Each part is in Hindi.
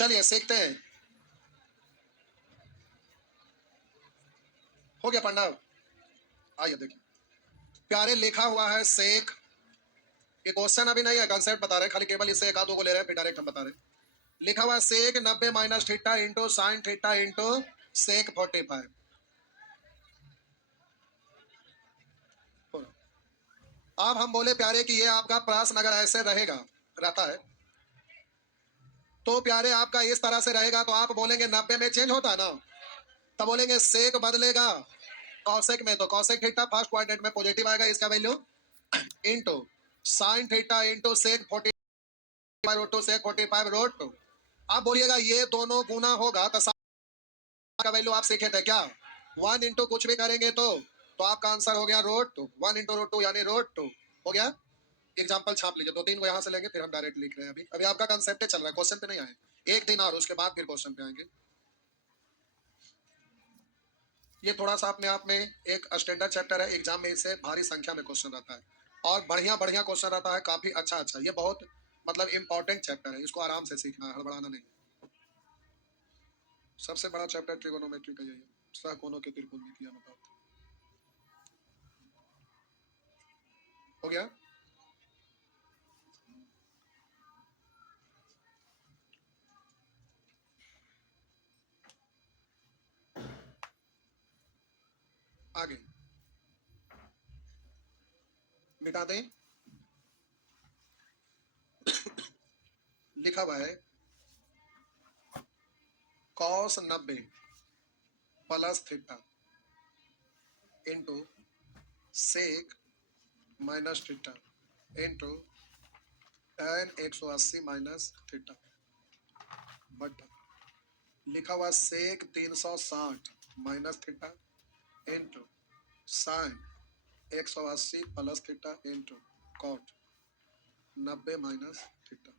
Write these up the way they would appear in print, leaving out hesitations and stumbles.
चलिए सीखते हैं। हो गया पढ़ना? आइए देखिए प्यारे, लिखा हुआ है सेक। ये क्वेश्चन अभी नहीं है, कंसेप्ट बता रहे हैं, खाली केवल इससे एक आधो को ले रहे हैं, फिर डायरेक्ट हम बता रहे हैं। लिखा हुआ है sec 90 minus theta into sine theta into sec 45। अब हम बोले प्यारे कि ये आपका प्रश्न अगर ऐसे रहेगा, रहता है, तो प्यारे आपका इस तरह से रहेगा, तो आप बोलेंगे 90 में चेंज होता है ना, तब बोलेंगे सेक बदलेगा कॉसेक में, तो कॉसेक थीटा फर्स्ट क्वाड्रेंट में पॉजिटिव आएगा, इसका value into sine theta into sec 45 root two sec 45 root two. आप बोलिएगा ये दोनों गुना होगा तो का वैल्यू आप सीखे थे क्या, 1 इंटू कुछ भी करेंगे तो आपका आंसर हो गया root two, 1 into root two यानी रूट टू हो गया। एग्जाम्पल छाप लीजिए, दो तीन को यहाँ से लेंगे, फिर हम डायरेक्ट लिख रहे हैं। अभी अभी आपका कंसेप्ट चल रहा है, क्वेश्चन पे नहीं आए, एक दिन और उसके बाद फिर क्वेश्चन पे आएंगे। ये थोड़ा सा अपने आप में एक स्टैंडर्ड चैप्टर है, एग्जाम में इससे भारी संख्या में क्वेश्चन रहता है और बढ़िया बढ़िया क्वेश्चन रहता है, काफी अच्छा अच्छा। ये बहुत मतलब इंपॉर्टेंट चैप्टर है, इसको आराम से सीखना है, हड़बड़ाना नहीं। सबसे बड़ा चैप्टर ट्रिगोनोमेट्री का यही है, सहकोणों के त्रिकोणमितीय अनुपात। हो गया? आगे मिटा दें। लिखा हुआ है cos 90 plus theta into sec minus theta into tan 180 minus theta बटा लिखा हुआ sec 360 minus theta into sine 180 plus theta into cot 90 minus theta.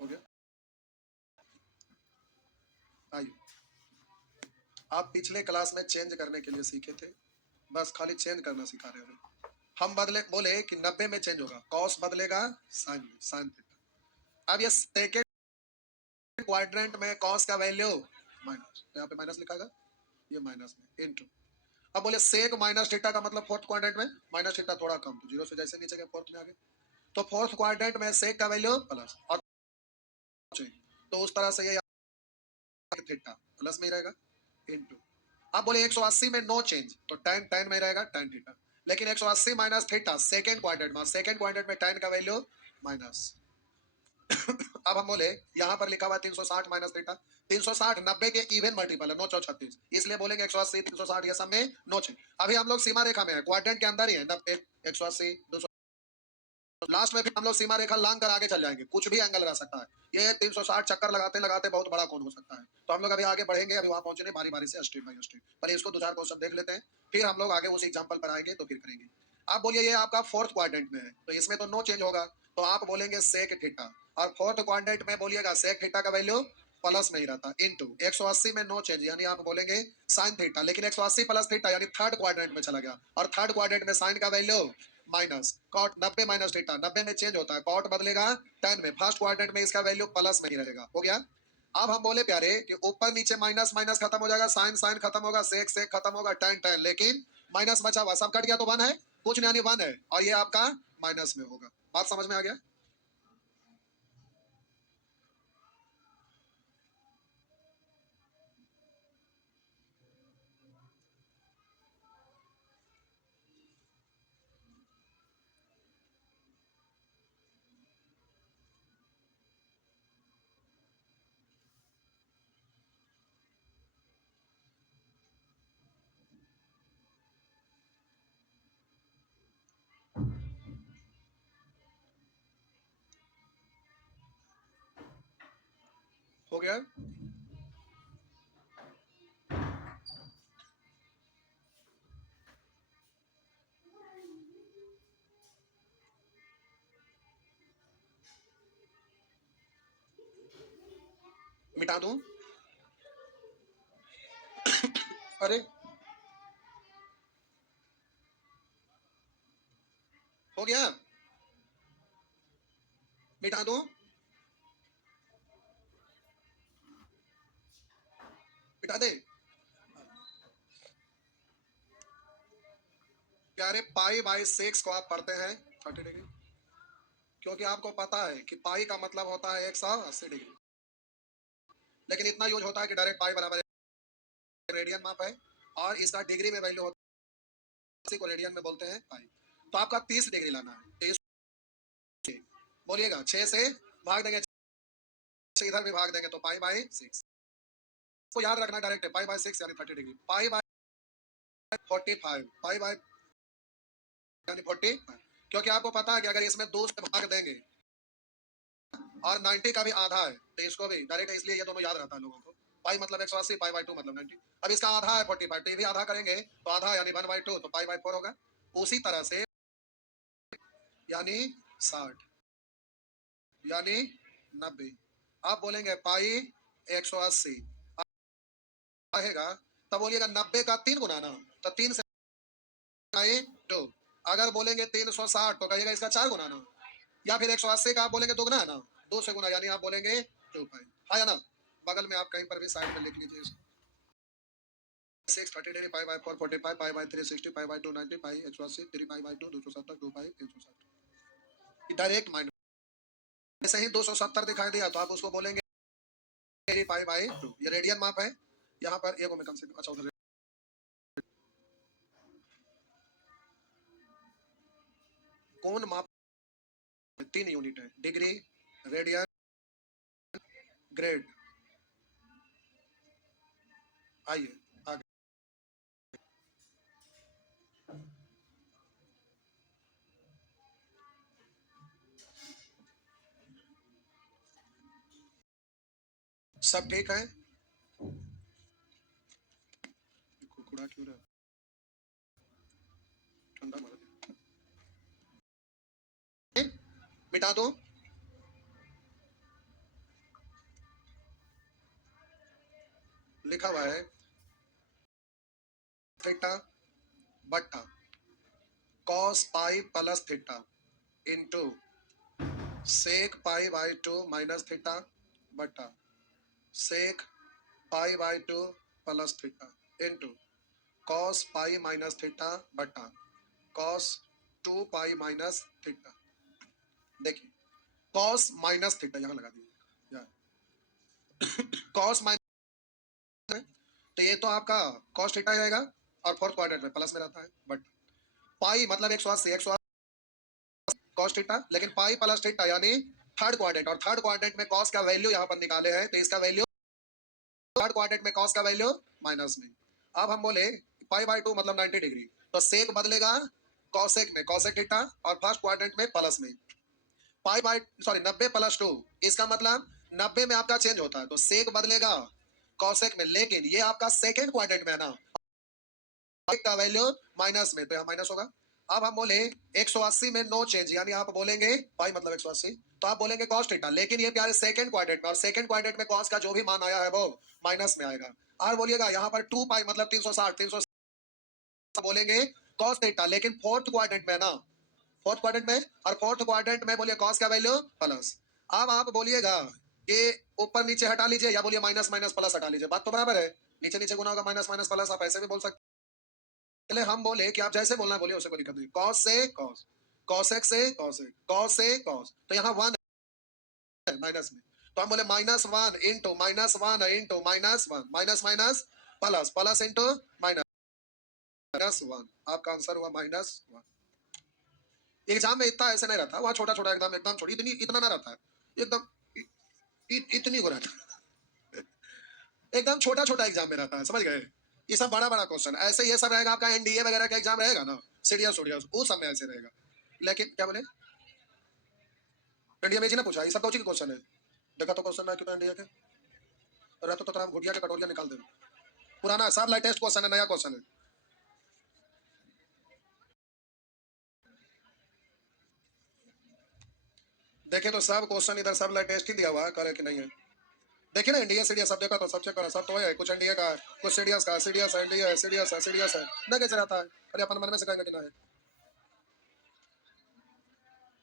हो गया? आइए, आप पिछले क्लास में चेंज करने के लिए सीखे थे, बस खाली चेंज करना सिखा रहे हैं। हम बदले बोले कि 90 में चेंज होगा, कॉस बदलेगा साइन में, साइन थीटा। अब ये सेकेंड क्वाड्रेंट में कॉस का वैल्यू माइनस, यहाँ पे माइनस लिखा है, ये माइनस में इंटू। अब बोले सेक माइनस थीटा का मतलब फोर्थ क्वाड्रेंट में माइनस थीटा थोड़ा कम, तो जीरो से जैसे नीचे के फोर्थ में आ गए, तो फोर्थ क्वाड्रेंट में सेक का वैल्यू प्लस, और तो उस तरह से ये थीटा प्लस में ही रहेगा इंटू। अब बोले 180 में नो चेंज, तो tan tan में रहेगा tan थीटा, लेकिन 180 माइनस थीटा सेकंड क्वाड्रेंट में tan का वैल्यू माइनस। अब हम बोले यहाँ पर लिखा हुआ 360 माइनस थीटा, 360 90 के इवन मल्टीपल है, 9 चौ 36, इसलिए बोलेंगे 180 360 ये सब में नो चेंज। अभी हम लोग सीमा रेखा में है, क्वाड्रेंट के अंदर ही है, 90 180 200, लास्ट में फिर हम लोग सीमा रेखा लांग कर आगे चल जाएंगे, कुछ भी एंगल रह सकता है। ये 360 चक्कर लगाते लगाते बहुत बड़ा कोण हो सकता है, तो हम लोग अभी आगे बढ़ेंगे, अभी वहां पहुंचने बारी बारी से स्टेप बाय स्टेप, पर इसको दो चार क्वेश्चन देख लेते हैं, फिर हम लोग आगे उस एग्जांपल पर आएंगे तो फिर करेंगे। आप बोलिए ये आपका फोर्थ क्वाड्रेंट में है, तो इसमें तो नो चेंज होगा, तो आप बोलेंगे सेक थीटा, और फोर्थ क्वाड्रेंट में बोलिएगा सेक थीटा का वैल्यू प्लस में ही रहता इंटू 180 में नो चेंज, यानी आप बोलेंगे साइन थीटा, लेकिन 180 प्लस थीटा यानी थर्ड क्वाड्रेंट में चला गया, और थर्ड क्वाड्रेंट में साइन का value minus cot 90 minus theta, 90 में चेंज होता है, कॉट बदलेगा tan में, फर्स्ट क्वाड्रेंट में इसका वैल्यू प्लस में ही रहेगा। हो गया? अब हम बोले प्यारे कि ऊपर नीचे माइनस माइनस खत्म हो जाएगा, साइन साइन खत्म होगा, सेक सेक खत्म होगा, tan tan, लेकिन माइनस बचा हुआ, सब कट गया तो वन है, कुछ नहीं यानी वन है, और ये आपका माइनस में होगा। बात समझ में आ गया? हो गया? मिटा दूं? अरे हो गया? मिटा दूं? बिठा दे प्यारे। पाई बाई 6 को आप पढ़ते हैं 30 डिग्री, क्योंकि आपको पता है कि पाई का मतलब होता है 180 डिग्री, लेकिन इतना यूज होता है कि डायरेक्ट पाई बराबर रेडियन माप है और इसका डिग्री में वैल्यू होता है, इसी को रेडियन में बोलते हैं पाई। तो आपका 30 डिग्री लाना है। 30 बोलिएगा 6 से भाग देंगे, इधर भी भाग देंगे तो पाई बाई 6 को याद रखना डायरेक्ट है। पाई बाई 6 यानी 30 degree. Pi by 45, pi by यानी 45, क्योंकि आपको पता है कि अगर इसमें 2 से भाग देंगे और 90 का भी आधा है तो इसको भी डायरेक्ट, इसलिए ये दोनों याद रहता है लोगों को। पाई मतलब 180, पाई बाई 2 मतलब 90। अब इसका आधा है 45, तो ये भी आधा करेंगे तो आधा यानी 1/2, तो पाई बाई 4 होगा। उसी तरह से यानी 60 यानी 90। आप बोलेंगे पाई 180 आएगा, तब बोलिएगा 90 का 3 गुना ना, तो 3 से 2। अगर बोलेंगे 360 तो कहिएगा इसका 4 गुना ना, या फिर 180 का आप बोलेंगे 2 गुना है ना, 2 से गुना यानी आप बोलेंगे 2 पाई। हाँ या ना, बगल में आप कहीं पर भी साइड में लिख लीजिए इसको। 6 30 degree, pi by 4 45, pi by 3 60, pi by 2 90, pi 180, 3 pi by 2 270, 2 pi 360। Direct minus, ऐसे ही 270 दिखाई दिया तो आप उसको बोलेंगे पाई बाई 2। ये रेडियन माप है। यहाँ पर एक में कम से कम, अच्छा उधर कोण माप 3 यूनिट है, डिग्री, रेडियन, ग्रेड। आइए आगे। सब ठीक है? कुकुड़ा क्यों रहा, ठंडा मार दे, मिटा दो। लिखा हुआ है थीटा बट्टा cos pi plus theta into sec pi by 2 minus theta बट्टा sec pi by 2 plus theta into cos pi minus theta बट्टा कॉस 2 पाई माइनस थीटा। देखिए कॉस माइनस थीटा यहाँ लगा दीजिए, कॉस माइनस, तो ये तो आपका कॉस थीटा रहेगा और फोर्थ क्वाड्रेंट में प्लस में रहता है, बट पाई मतलब 180 कॉस थीटा, लेकिन पाई प्लस थीटा यानी थर्ड क्वाड्रेंट, और थर्ड क्वाड्रेंट में कॉस का वैल्यू यहाँ पर निकाले हैं तो इसका वैल्यू थर्ड क्वाड्रेंट में कॉस का वैल्यू माइनस में। अब हम बोले पाई बाई 2 मतलब 90 डिग्री, तो सेक बदलेगा कॉसेक में, कॉसेक थीटा, और फर्स्ट क्वाड्रेंट में प्लस में पाई बाई, सॉरी 90 प्लस 2, इसका मतलब 90 में आपका चेंज होता है तो सेक बदलेगा कॉसेक में, लेकिन ये आपका सेकंड क्वाड्रेंट में है ना, का वैल्यू माइनस में, तो यहाँ माइनस होगा। अब हम बोले 180 में नो चेंज, यानी आप बोलेंगे पाई मतलब 180, तो आप बोलेंगे कॉस थीटा, लेकिन ये प्यारे सेकंड क्वाड्रेंट में, और सेकंड क्वाड्रेंट में कॉस का जो भी मान आया है वो माइनस में आएगा। और बोलिएगा यहाँ पर 2 पाई मतलब 360 बोलेंगे कॉस थीटा, लेकिन फोर्थ क्वाड्रेंट में ना, फोर्थ क्वाड्रेंट में, और फोर्थ क्वाड्रेंट में बोलिए कॉस का वैल्यू प्लस। अब आप बोलिएगा ये ऊपर नीचे हटा लीजिए या बोलिए माइनस माइनस प्लस हटा लीजिए, बात तो बराबर है, नीचे नीचे गुना होगा, माइनस माइनस प्लस आप ऐसे भी बोल सकते। पहले हम बोले कि आप जैसे बोलना बोलिए, उसे कोई दिक्कत नहीं। कॉस से कॉस, कॉसेक से कॉसेक, कॉस से कॉस, तो यहाँ 1 है माइनस में, तो हम बोले -1 into -1 into -1, minus minus plus, plus into -1, आपका आंसर हुआ -1। एग्जाम में इतना ऐसे नहीं रहता, वहाँ छोटा छोटा एकदम एकदम छोटी, इतनी इतना ना रहता है, एकदम इतनी हो रहता है, एकदम छोटा छोटा एग्जाम में रहता है, समझ गए। ये सब बड़ा बड़ा क्वेश्चन ऐसे, ये सब रहेगा आपका एनडीए वगैरह का एग्जाम रहेगा ना, सीडीएस सीडीएस उस समय ऐसे रहेगा। लेकिन क्या बोले, एनडीए में जी ना पूछा, ये सब कौन सी क्वेश्चन है, देखा तो क्वेश्चन ना कितना एनडीए के रहता तो हम घुटिया के कटोरिया निकाल दे, पुराना सब लेटेस्ट क्वेश्चन है, नया क्वेश्चन है। देखे तो सब क्वेश्चन इधर सब लेटेस्ट ही दिया हुआ है, करे कि नहीं है। देखिए ना एनडीए सीडीएस सब देखा तो सब चेक करा, सब तो है, कुछ एनडीए का कुछ सीडीएस का, सीडीएस है एनडीए है, सीडीएस है सीडीएस है, ना कैसे रहता है, अरे अपन मन में से कहेंगे कि ना है।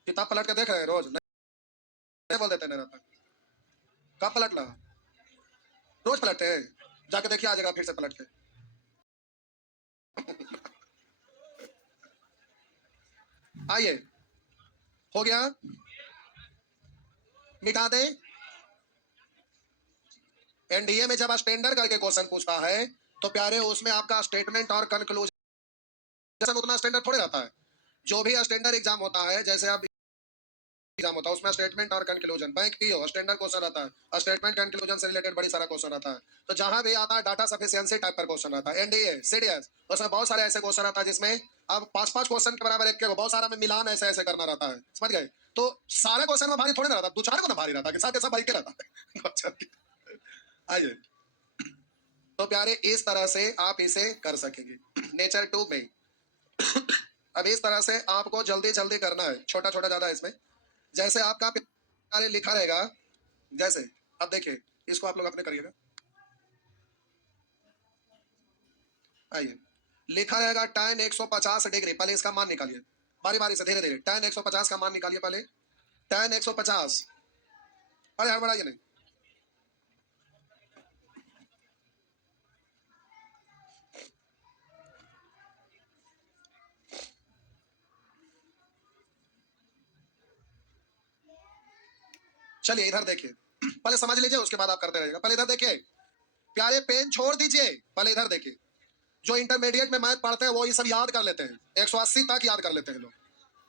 किताब पलट के देख रहे हैं रोज, नहीं बोल देते नहीं रहता, कब पलट ला, रोज पलटते हैं। जाके देखिए आ जाएगा फिर से पलट के। आइए, हो गया, मिटा दे। एनडीए में जब स्टैंडर्ड करके क्वेश्चन पूछता है तो प्यारे उसमें आपका स्टेटमेंट और कंक्लूजन उतना स्टैंडर्ड थोड़े रहता है। जो भी स्टैंडर्ड एग्जाम होता है, जैसे आप एग्जाम होता है उसमें स्टेटमेंट और conclusion, bank PO standard question रहता है, स्टेटमेंट कंक्लूजन से रिलेटेड बड़ी सारा क्वेश्चन रहता है। तो जहां भी आता है डाटा सफिशिएंसी टाइप पर क्वेश्चन रहता है, एनडीए सीडीएस उसमें बहुत सारे ऐसे क्वेश्चन रहता है जिसमें अब पांच पांच क्वेश्चन के बराबर एक के बहुत सारा में मिलान ऐसे ऐसे करना रहता है, समझ गए। तो सारे क्वेश्चन में भारी थोड़े ना रहता, दो चार को ना भारी रहता है, सब भारी के रहता है। आइए, तो प्यारे इस तरह से आप इसे कर सकेंगे नेचर टू में। अब इस तरह से आपको जल्दी जल्दी करना है, छोटा छोटा ज्यादा इसमें। जैसे आपका प्यारे लिखा रहेगा, जैसे अब देखिए इसको आप लोग अपने करिएगा। आइए, लिखा रहेगा tan 150 डिग्री, पहले इसका मान निकालिए बारी बारी से, धीरे धीरे। tan 150 का मान निकालिए पहले, tan 150। अरे हड़बड़ाइए नहीं। चलिए इधर देखिए, पहले समझ लीजिए उसके बाद आप करते रहिएगा। पहले इधर देखिए प्यारे, पेन छोड़ दीजिए, पहले इधर देखिए। जो इंटरमीडिएट में मैथ पढ़ते हैं वो ये सब याद कर लेते हैं, 180 तक याद कर लेते हैं लोग,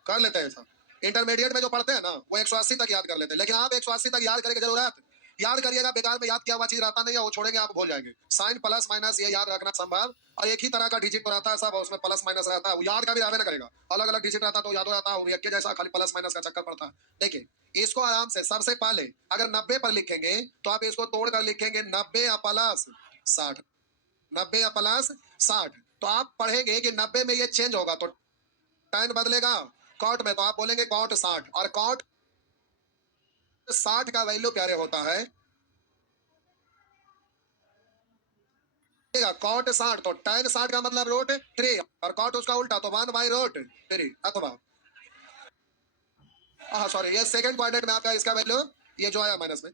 कर लेते हैं सब। इंटरमीडिएट में जो पढ़ते हैं ना वो 180 तक याद कर लेते हैं, लेकिन आप 180 तक याद करने की जरूरत, याद करिएगा, बेकार में याद किया हुआ चीज रहता नहीं है, वो छोड़ेंगे आप भूल जाएंगे। साइन प्लस माइनस ये याद रखना संभव, और एक ही तरह का डिजिट तो रहता है सब, उसमें प्लस माइनस रहता है, वो याद का भी रहने ना करेगा। अलग अलग डिजिट रहता तो याद हो जाता है, एक के जैसा खाली प्लस माइनस का चक्कर पड़ता है। देखिए इसको आराम से, सबसे पहले अगर 90 पर लिखेंगे तो आप इसको तोड़ कर लिखेंगे 90 या प्लस 60, 90 या प्लस 60। तो आप पढ़ेंगे कि 90 में ये चेंज होगा तो tan बदलेगा, कॉट में तो आप बोलेंगे कॉट 60, और कॉट 60 का वैल्यू प्यारे होता है कॉट 60, तो tan 60 का मतलब रूट 3, और कॉट उसका उल्टा तो 1/√3, अथवा हाँ सॉरी ये सेकंड क्वाड्रेंट में आपका इसका वैल्यू ये जो आया माइनस में।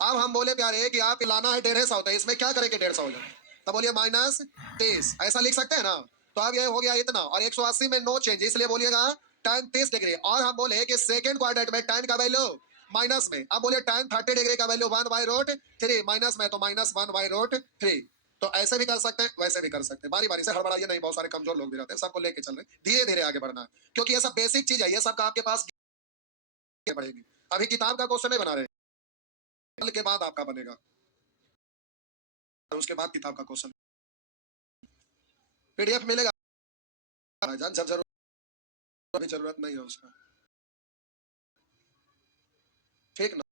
अब हम बोले प्यारे कि आप लाना है 150 होता है, इसमें क्या करेंगे 150 हो जाए, तब बोलिए -30, ऐसा लिख सकते हैं ना। तो अब ये हो गया इतना, और 180 में नो चेंज, इसलिए बोलिएगा tan 30 डिग्री। और हम बोले कि सेकंड क्वाड्रेंट में tan का वैल्यू माइनस में, अब बोलिए tan 30 डिग्री का वैल्यू 1/√3, माइनस में तो -1/√3। तो ऐसे भी कर सकते हैं, वैसे भी कर सकते हैं, बारी बारी से, हड़बड़ाइए नहीं, बहुत सारे कमजोर लोग भी रहते हैं, सबको लेके चल रहे हैं, धीरे धीरे आगे बढ़ना है, क्योंकि ये सब बेसिक चीज है, ये सब का आपके पास बढ़ेगी। अभी किताब का क्वेश्चन नहीं बना रहे, कल के बाद आपका बनेगा, उसके बाद किताब का क्वेश्चन पीडीएफ मिलेगा भाईजान, जब जरूरत अभी जरूरत नहीं है उसका, ठीक ना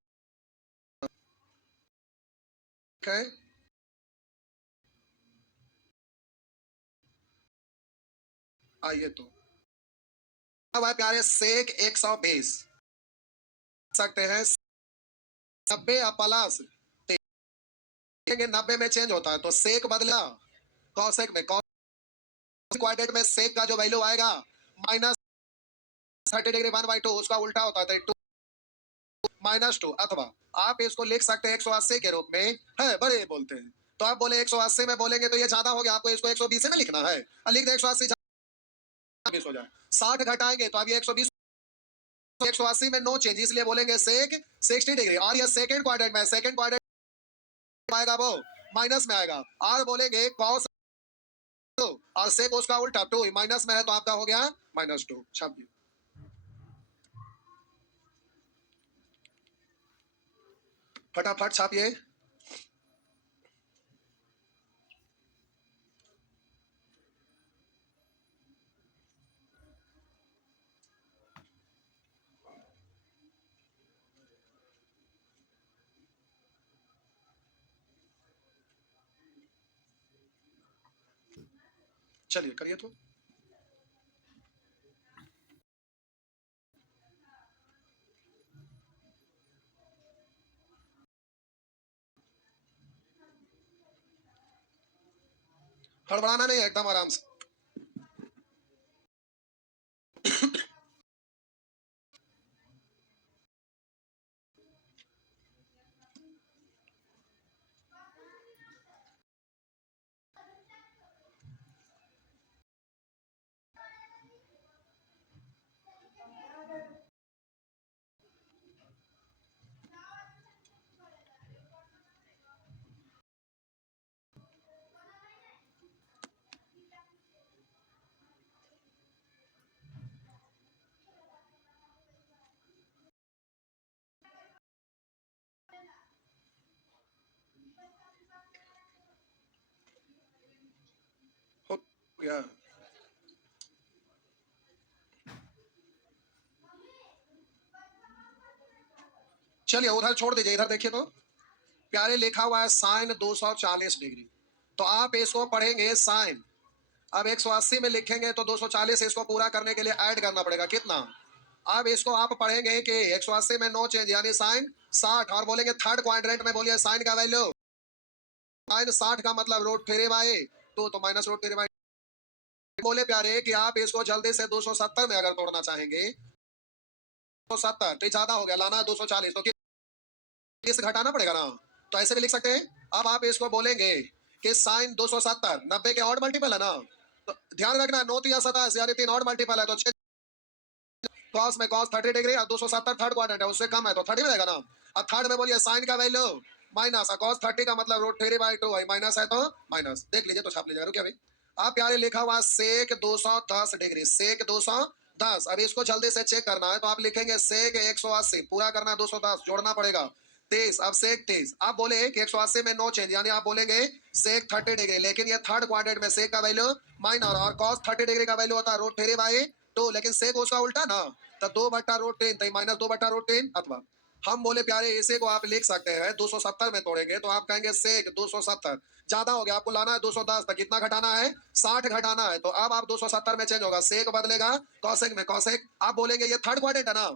है। आइए तो अब है प्यारे सेक 120 सकते हैं 90 या प्लस, देखेंगे 90 में चेंज होता है तो सेक बदला कौसेक में, क्वाड्रेंट में सेक का जो वैल्यू आएगा -30 डिग्री 1/2, उसका उल्टा होता है 2 -2, अथवा आप इसको लिख सकते हैं 180 के रूप में, है बड़े बोलते हैं। तो आप बोले 180 में बोलेंगे तो ये ज्यादा हो गया, आपको इसको 120 में लिखना है, लिख दे 180 20 हो जाए, 60 घटाएंगे तो अब ये 120, 180 में नो चेंज, इसलिए बोलेंगे सेक 60 डिग्री। और ये सेकंड क्वाड्रेंट में, सेकंड क्वाड्रेंट आएगा वो माइनस में आएगा, और बोलेंगे कॉस, और सेक उसका उल्टा 2 माइनस में है तो आपका हो गया -2। छापिए, फटाफट छापिए। चलिए करिए तो। हड़बड़ाना नहीं है, एकदम आराम से। या चलिए उधर छोड़ दीजिए, इधर देखिए तो प्यारे लिखा हुआ है साइन 240 डिग्री। तो आप इसको पढ़ेंगे साइन, अब 180 में लिखेंगे तो 240 इसको पूरा करने के लिए ऐड करना पड़ेगा कितना। अब इसको आप पढ़ेंगे कि 180 में नो चेंज यानी साइन 60, और बोलेंगे थर्ड क्वाड्रेंट में बोलिए साइन का वैल्यू, साइन 60 का मतलब रूट 3/2 तो माइनस रूट 3/2। बोले प्यारे कि आप इसको जल्दी से 270 में अगर तोड़ना चाहेंगे, 270 तो ज्यादा हो गया, लाना है 240 तो किस घटाना पड़ेगा ना, तो ऐसे भी लिख सकते हैं। अब आप इसको बोलेंगे कि साइन 270 90 के ऑड मल्टीपल है ना, तो ध्यान रखना 9 3 27 यानी 3 ऑड मल्टीपल है, तो कॉस में कॉस 30 डिग्री और 270 थर्ड क्वाड्रेंट है उससे कम है तो 30 मिलेगा ना। अब थर्ड में बोलिए साइन का वैल्यू माइनस कॉस 30 का मतलब रूट 3/2 है, माइनस है तो माइनस, देख लीजिए तो छाप लीजिएगा। रुकिए अभी, आप प्यारे लिखा हुआ सेक 210 डिग्री, सेक 210। अब इसको जल्दी से चेक करना है तो आप लिखेंगे सेक 180 पूरा करना है 210 जोड़ना पड़ेगा 30, अब सेक 30। आप बोले कि 180 में नो चेंज यानी आप बोलेंगे सेक 30 डिग्री, लेकिन ये थर्ड क्वाड्रेंट में सेक का वैल्यू माइनर और कॉस 30 डिग्री का वैल्यू होता है रूट 3/2, लेकिन सेक उसका उल्टा ना, तो 2/√3 तो माइनस 2/√3। अथवा हम बोले प्यारे इसे को आप लिख सकते हैं 270 में तोड़ेंगे तो आप कहेंगे सेक 270 ज्यादा हो गया, आपको लाना है 210 तक, कितना घटाना है 60 घटाना है, तो अब आप 270 में चेंज होगा, सेक बदलेगा कॉसेक में, कॉसेक आप बोलेंगे ये थर्ड क्वाड्रेंट है ना,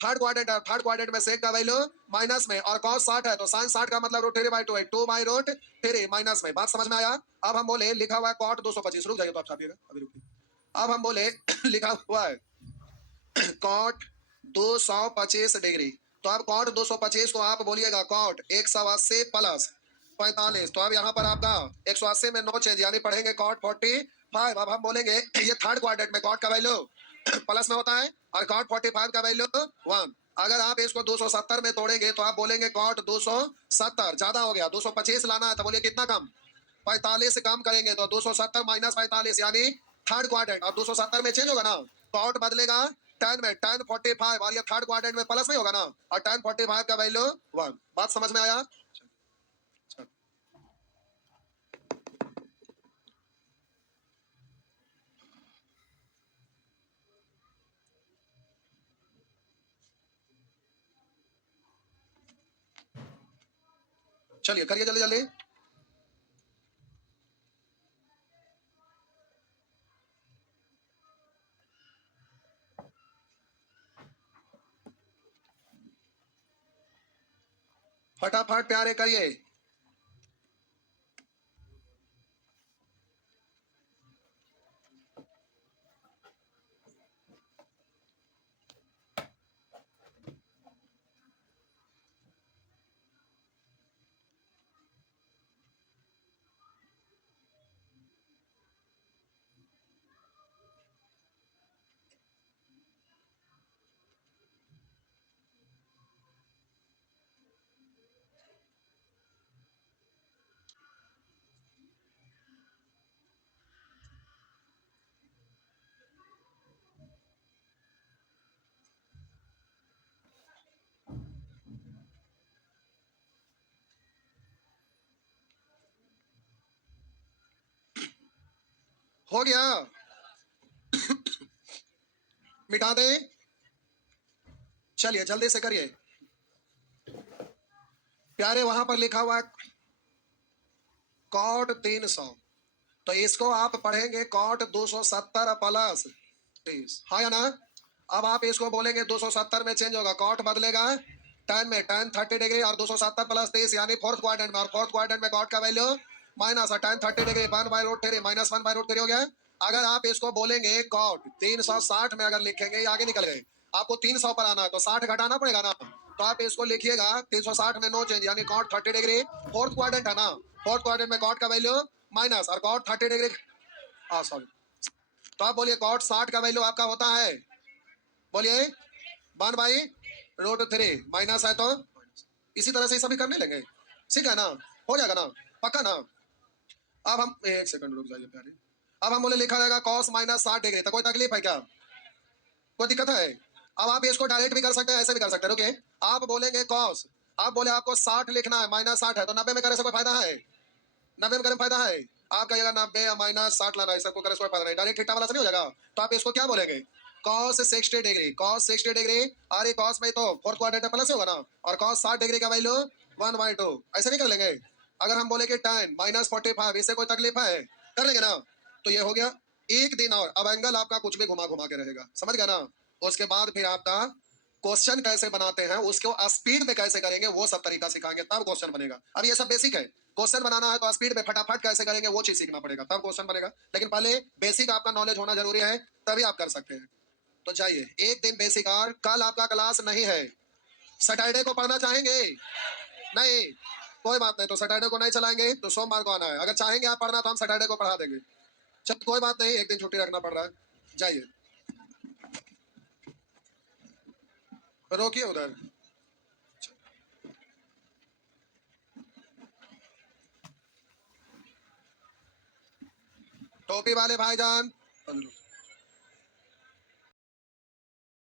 थर्ड क्वाड्रेंट है, थर्ड क्वाड्रेंट में सेक का वैल्यू माइनस में और कॉस 60 है तो साइन 60 का मतलब रूट 3/2 है, 2/√3 माइनस में। बात समझ में आया। अब हम बोले लिखा हुआ है कॉट 225, रुक जाइए तो आप छापिएगा अभी रुकिए। अब हम बोले लिखा हुआ है कॉट 225 डिग्री, तो अब कॉट 225 को आप बोलिएगा कॉट 180 प्लस 45, तो अब यहाँ पर आपका 180 में नो चेंज यानी पढ़ेंगे कॉट 45। अब हम बोलेंगे ये थर्ड क्वाड्रेंट में कॉट का वैल्यू प्लस में होता है और कॉट 45 का वैल्यू 1। अगर आप इसको 270 में तोड़ेंगे तो आप बोलेंगे कॉट 270 ज्यादा हो गया, 225 लाना है तो बोलिए कितना कम, 45 से कम करेंगे तो 270 माइनस 45 यानी थर्ड क्वाड्रेंट। अब 270 में चेंज होगा ना, कॉट बदलेगा 10 में, 10 45 और ये थर्ड क्वाड्रेंट में प्लस नहीं होगा ना, और 10 45 का वैल्यू 1। बात समझ में आया। चलिए करिए जल्दी जल्दी। फटाफट प्यारे करिए। हो गया, मिटा दे। चलिए जल्दी से करिए प्यारे, वहां पर लिखा हुआ है कॉट 300, तो इसको आप पढ़ेंगे कॉट 270 प्लस 30, हाँ या ना। अब आप इसको बोलेंगे 270 में चेंज होगा, कॉट बदलेगा 10 में, 10 30 डिग्री और 270 प्लस 30 यानी फोर्थ क्वाड्रेंट में, और फोर्थ क्वाड्रेंट में कॉट का वैल्यू माइनस और 10 30 डिग्री 1/√3 माइनस 1/√3 हो गया। अगर आप इसको बोलेंगे कॉट 360 में अगर लिखेंगे, आगे निकल गए, आपको 300 पर आना है तो 60 घटाना पड़ेगा ना, तो आप इसको लिखिएगा 360 में नो चेंज यानी कॉट 30 डिग्री, फोर्थ क्वाड्रेंट है ना, फोर्थ क्वाड्रेंट में कॉट का वैल्यू माइनस और कॉट 30 डिग्री, सॉरी, तो आप बोलिए कॉट 60 का वैल्यू आपका होता है, बोलिए 1/√3 माइनस है तो इसी तरह से सभी करने लेंगे, ठीक है ना, हो जाएगा ना, पक्का ना। अब हम एक सेकंड रुक जाइए प्यारे, अब हम बोले लिखा जाएगा कॉस माइनस 60 डिग्री, तो कोई तकलीफ है क्या, कोई दिक्कत है। अब आप इसको डायरेक्ट भी कर सकते हैं, ऐसे भी कर सकते हैं। रुके, आप बोलेंगे कॉस, आप बोले आपको 60 लिखना है, माइनस 60 है तो 90 में करने से कोई फायदा है, 90 में करने फायदा है, आप कहिएगा 90 या -60 लाना है, सबको करे स्क्वायर पता नहीं, डायरेक्ट थीटा वाला से नहीं हो जाएगा। तो आप इसको क्या बोलेंगे, cos 60 डिग्री, cos 60 डिग्री, और ये cos में तो फोर्थ क्वाड्रेंट प्लस होगा ना, और cos 60 डिग्री का वैल्यू 1/2, ऐसे नहीं कर लेंगे। अगर हम बोले कि tan -45, इससे कोई तकलीफ है, कर लेंगे ना। तो ये हो गया एक दिन, और अब एंगल आपका कुछ भी घुमा घुमा के रहेगा, समझ गया ना। उसके बाद फिर आपका क्वेश्चन कैसे बनाते हैं, उसको स्पीड में कैसे करेंगे, वो सब तरीका सिखाएंगे, तब क्वेश्चन बनेगा। अब ये सब बेसिक है, क्वेश्चन बनाना है तो स्पीड में फटाफट कैसे करेंगे वो चीज सीखना पड़ेगा, तब क्वेश्चन बनेगा। लेकिन पहले बेसिक आपका नॉलेज होना जरूरी है, तभी आप कर सकते हैं। तो जाइए, एक दिन बेसिक, और कल आपका क्लास नहीं है। सैटरडे को पढ़ना चाहेंगे? नहीं, कोई बात नहीं, तो सैटरडे को नहीं चलाएंगे, तो सोमवार को आना है। अगर चाहेंगे आप पढ़ना तो हम सैटरडे को पढ़ा देंगे। चल कोई बात नहीं, एक दिन छुट्टी रखना पड़ रहा है। जाइए, रोकिए उधर। टोपी वाले भाईजान,